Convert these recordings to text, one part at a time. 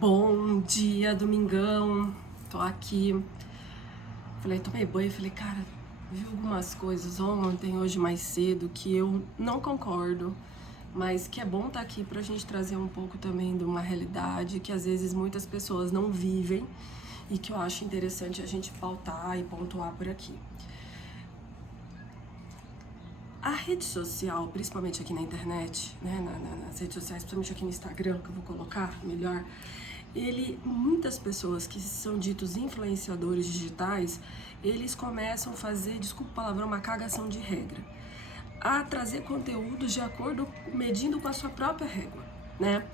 Bom dia, domingão. Tô aqui. Falei, tomei banho. Falei, cara, vi algumas coisas ontem, hoje mais cedo, que eu não concordo, mas que é bom estar aqui pra gente trazer um pouco também de uma realidade que às vezes muitas pessoas não vivem e que eu acho interessante a gente pautar e pontuar por aqui. A rede social, principalmente aqui na internet, né, nas redes sociais, principalmente aqui no Instagram, que eu vou colocar melhor, muitas pessoas que são ditos influenciadores digitais, eles começam a fazer, desculpa o palavrão, uma cagação de regra, a trazer conteúdos de acordo, medindo com a sua própria régua, né?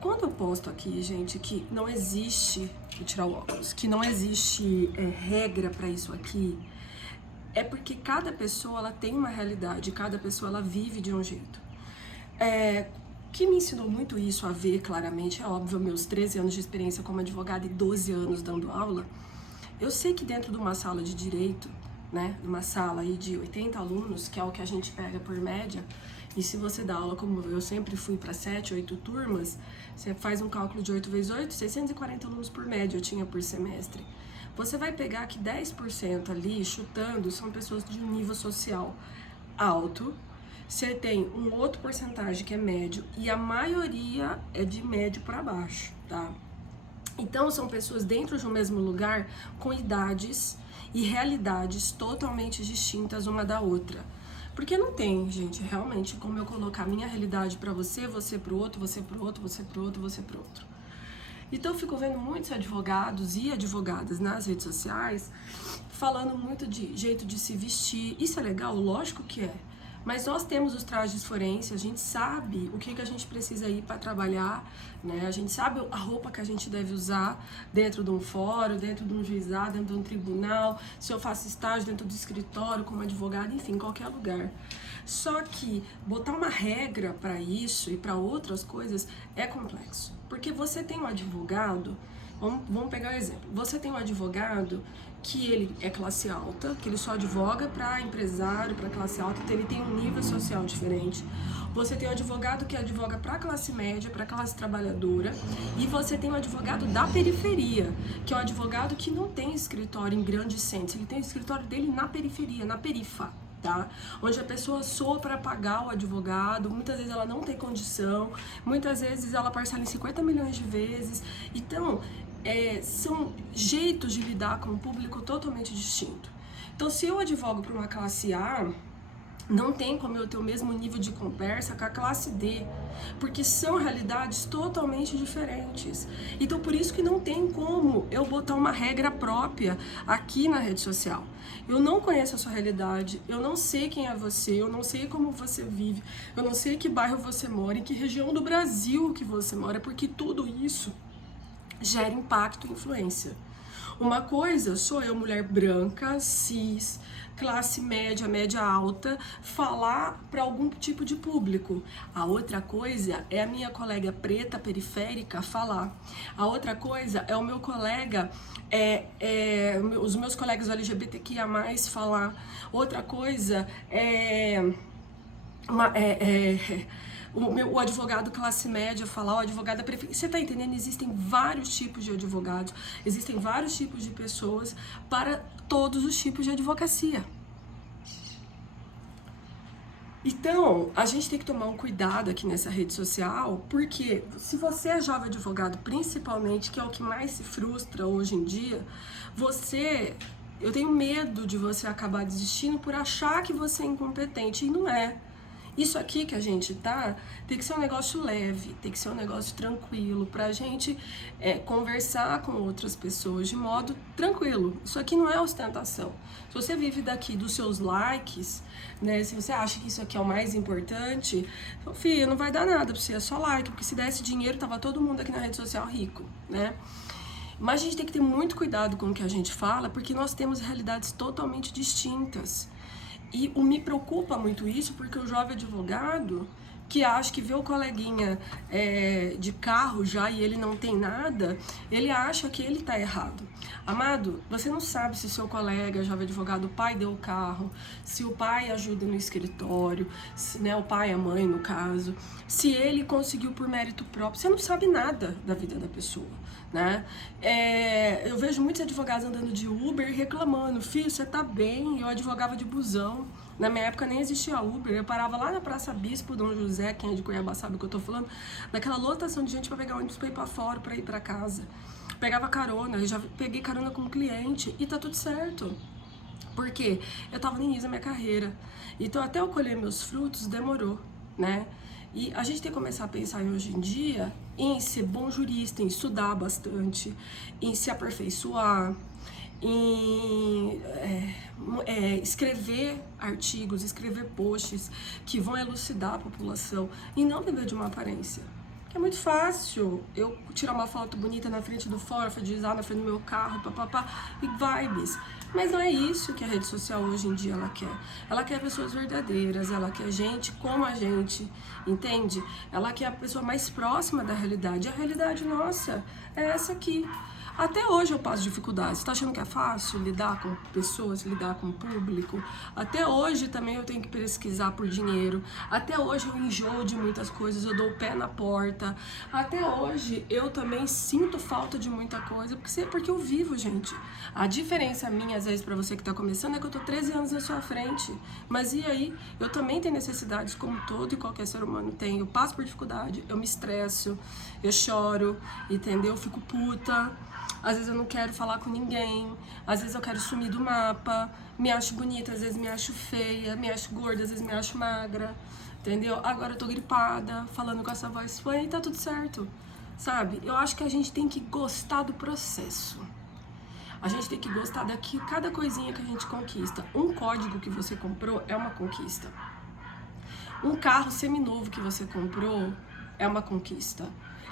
Quando eu posto aqui, gente, que não existe, vou tirar o óculos, que não existe regra para isso aqui, é porque cada pessoa ela tem uma realidade, cada pessoa ela vive de um jeito. Que me ensinou muito isso a ver claramente, é óbvio, meus 13 anos de experiência como advogada e 12 anos dando aula, eu sei que dentro de uma sala de direito, né, numa sala aí de 80 alunos, que é o que a gente pega por média, e se você dá aula como eu sempre fui para 7, 8 turmas, você faz um cálculo de 8 vezes 8, 640 alunos por média eu tinha por semestre. Você vai pegar que 10% ali, chutando, são pessoas de um nível social alto. Você tem um outro porcentagem que é médio e a maioria é de médio para baixo, tá? Então são pessoas dentro de um mesmo lugar com idades e realidades totalmente distintas uma da outra. Porque não tem, gente, realmente como eu colocar minha realidade para você, você pro outro, você pro outro, você pro outro, você pro outro. Então eu fico vendo muitos advogados e advogadas nas redes sociais falando muito de jeito de se vestir. Isso é legal? Lógico que é. Mas nós temos os trajes forenses, a gente sabe o que a gente precisa ir para trabalhar, né? A gente sabe a roupa que a gente deve usar dentro de um fórum, dentro de um juizado, dentro de um tribunal, se eu faço estágio dentro do escritório como advogado, enfim, qualquer lugar. Só que botar uma regra para isso e para outras coisas é complexo. Porque você tem um advogado, vamos pegar um exemplo, você tem um advogado que ele é classe alta, que ele só advoga para empresário, para classe alta, então ele tem um nível social diferente. Você tem um advogado que advoga para classe média, para classe trabalhadora, e você tem um advogado da periferia, que é um advogado que não tem escritório em grandes centros, ele tem o escritório dele na periferia, na perifa. Tá? Onde a pessoa soa para pagar o advogado, muitas vezes ela não tem condição, muitas vezes ela parcela em 50 milhões de vezes. Então, são jeitos de lidar com o público totalmente distinto. Então, se eu advogo para uma classe A, não tem como eu ter o mesmo nível de conversa com a classe D, porque são realidades totalmente diferentes. Então, por isso que não tem como eu botar uma regra própria aqui na rede social. Eu não conheço a sua realidade, eu não sei quem é você, eu não sei como você vive, eu não sei que bairro você mora, em que região do Brasil que você mora, porque tudo isso gera impacto e influência. Uma coisa sou eu, mulher branca, cis, classe média, média alta, falar para algum tipo de público. A outra coisa é a minha colega preta periférica falar. A outra coisa é o meu colega, os meus colegas LGBTQIA+, falar. Outra coisa o advogado classe média falar, o advogado da prefeitura. Você está entendendo? Existem vários tipos de advogados, existem vários tipos de pessoas para todos os tipos de advocacia. Então, a gente tem que tomar um cuidado aqui nessa rede social, porque se você é jovem advogado, principalmente, que é o que mais se frustra hoje em dia, eu tenho medo de você acabar desistindo por achar que você é incompetente, e não é. Isso aqui que a gente tem que ser um negócio leve, tem que ser um negócio tranquilo, pra gente conversar com outras pessoas de modo tranquilo. Isso aqui não é ostentação. Se você vive daqui dos seus likes, né, se você acha que isso aqui é o mais importante, então, filho, não vai dar nada pra você, é só like, porque se desse dinheiro, tava todo mundo aqui na rede social rico, né? Mas a gente tem que ter muito cuidado com o que a gente fala, porque nós temos realidades totalmente distintas. E me preocupa muito isso, porque o jovem advogado, que acha que vê o coleguinha de carro já e ele não tem nada, ele acha que ele tá errado. Amado, você não sabe se o seu colega, jovem advogado, o pai deu o carro, se o pai ajuda no escritório, se, né, o pai e a mãe, no caso, se ele conseguiu por mérito próprio. Você não sabe nada da vida da pessoa, né? Eu vejo muitos advogados andando de Uber reclamando, filho, você tá bem? Eu advogava de busão. Na minha época nem existia Uber, eu parava lá na Praça Bispo Dom José, quem é de Cuiabá sabe o que eu tô falando, naquela lotação de gente pra pegar ônibus pra ir pra fora, pra ir pra casa. Pegava carona, eu já peguei carona com um cliente e tá tudo certo. Por quê? Eu tava no início da minha carreira. Então até eu colher meus frutos demorou, né? E a gente tem que começar a pensar hoje em dia em ser bom jurista, em estudar bastante, em se aperfeiçoar, em escrever artigos, escrever posts que vão elucidar a população e não viver de uma aparência. É muito fácil eu tirar uma foto bonita na frente do Ford, design na frente do meu carro, papapá, e vibes. Mas não é isso que a rede social hoje em dia ela quer. Ela quer pessoas verdadeiras, ela quer gente como a gente, entende? Ela quer a pessoa mais próxima da realidade. A realidade nossa é essa aqui. Até hoje eu passo dificuldades. Você tá achando que é fácil lidar com pessoas, lidar com o público? Até hoje também eu tenho que pesquisar por dinheiro. Até hoje eu enjoo de muitas coisas, eu dou o pé na porta. Até hoje eu também sinto falta de muita coisa, porque eu vivo, gente. A diferença minha, às vezes, pra você que tá começando, é que eu tô 13 anos na sua frente. Mas e aí? Eu também tenho necessidades, como todo e qualquer ser humano tem. Eu passo por dificuldade, eu me estresso, eu choro, entendeu? Eu fico puta. Às vezes eu não quero falar com ninguém, às vezes eu quero sumir do mapa, me acho bonita, às vezes me acho feia, me acho gorda, às vezes me acho magra, entendeu? Agora eu tô gripada, falando com essa voz fã e tá tudo certo, sabe? Eu acho que a gente tem que gostar do processo. A gente tem que gostar daqui, cada coisinha que a gente conquista. Um código que você comprou é uma conquista. Um carro seminovo que você comprou é uma conquista.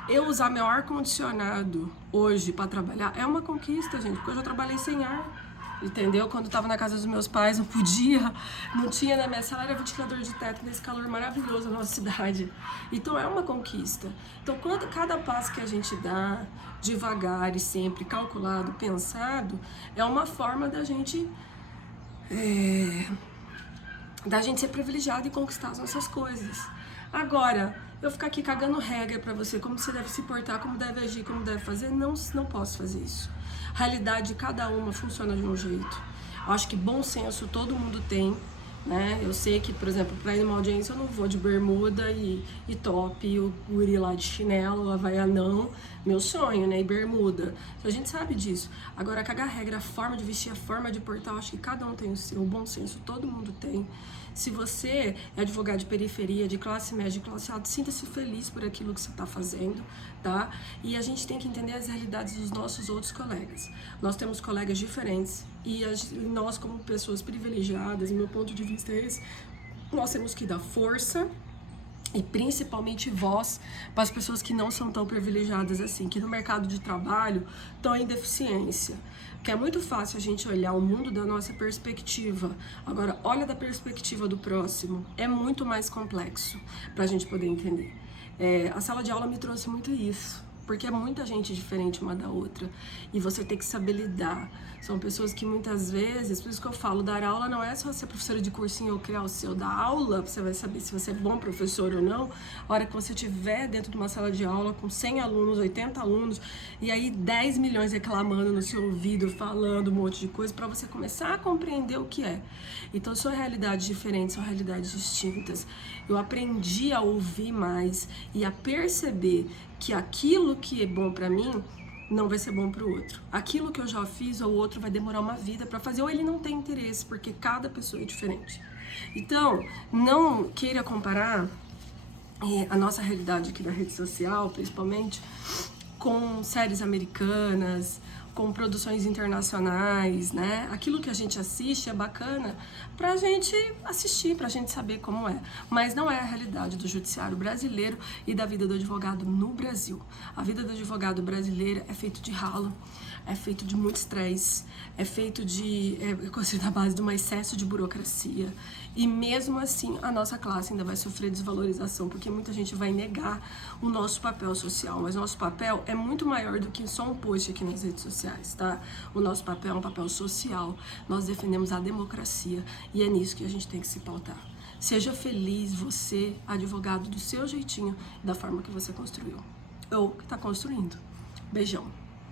Eu usar meu ar-condicionado hoje pra trabalhar é uma conquista, gente, porque eu já trabalhei sem ar, entendeu? Quando eu tava na casa dos meus pais, não podia, não tinha na minha sala, era ventilador de teto nesse calor maravilhoso na nossa cidade. Então é uma conquista. Então cada passo que a gente dá, devagar e sempre calculado, pensado, é uma forma da gente ser privilegiado e conquistar as nossas coisas. Agora, eu ficar aqui cagando regra pra você, como você deve se portar, como deve agir, como deve fazer, não posso fazer isso. A realidade de cada uma funciona de um jeito. Eu acho que bom senso todo mundo tem, né? Eu sei que, por exemplo, pra ir numa audiência eu não vou de bermuda e top, e o guri lá de chinelo, havaianão, meu sonho, né? E bermuda. A gente sabe disso. Agora, cagar regra, a forma de vestir, a forma de portar, eu acho que cada um tem o seu, o bom senso todo mundo tem. Se você é advogado de periferia, de classe média, de classe alta, sinta-se feliz por aquilo que você está fazendo, tá? E a gente tem que entender as realidades dos nossos outros colegas. Nós temos colegas diferentes e nós, como pessoas privilegiadas, meu ponto de vista é esse, nós temos que dar força e principalmente voz para as pessoas que não são tão privilegiadas assim, que no mercado de trabalho estão em deficiência. Porque é muito fácil a gente olhar o mundo da nossa perspectiva. Agora, olha da perspectiva do próximo. É muito mais complexo para a gente poder entender. A sala de aula me trouxe muito isso. Porque é muita gente diferente uma da outra. E você tem que saber lidar. São pessoas que muitas vezes, por isso que eu falo, dar aula não é só ser professora de cursinho ou criar o seu. Dar aula, você vai saber se você é bom professor ou não, a hora que você estiver dentro de uma sala de aula com 100 alunos, 80 alunos, e aí 10 milhões reclamando no seu ouvido, falando um monte de coisa, para você começar a compreender o que é. Então são realidades diferentes, são realidades distintas. Eu aprendi a ouvir mais e a perceber que aquilo que é bom pra mim não vai ser bom pro outro. Aquilo que eu já fiz, o outro vai demorar uma vida pra fazer, ou ele não tem interesse, porque cada pessoa é diferente. Então, não queira comparar a nossa realidade aqui da rede social, principalmente, com séries americanas, com produções internacionais, né? Aquilo que a gente assiste é bacana pra gente assistir, pra gente saber como é. Mas não é a realidade do judiciário brasileiro e da vida do advogado no Brasil. A vida do advogado brasileiro é feito de ralo, é feito de muito estresse, é feito na base de um excesso de burocracia. E mesmo assim, a nossa classe ainda vai sofrer desvalorização, porque muita gente vai negar o nosso papel social. Mas nosso papel é muito maior do que só um post aqui nas redes sociais, tá? O nosso papel é um papel social. Nós defendemos a democracia e é nisso que a gente tem que se pautar. Seja feliz, você, advogado, do seu jeitinho, da forma que você construiu. Ou que está construindo. Beijão.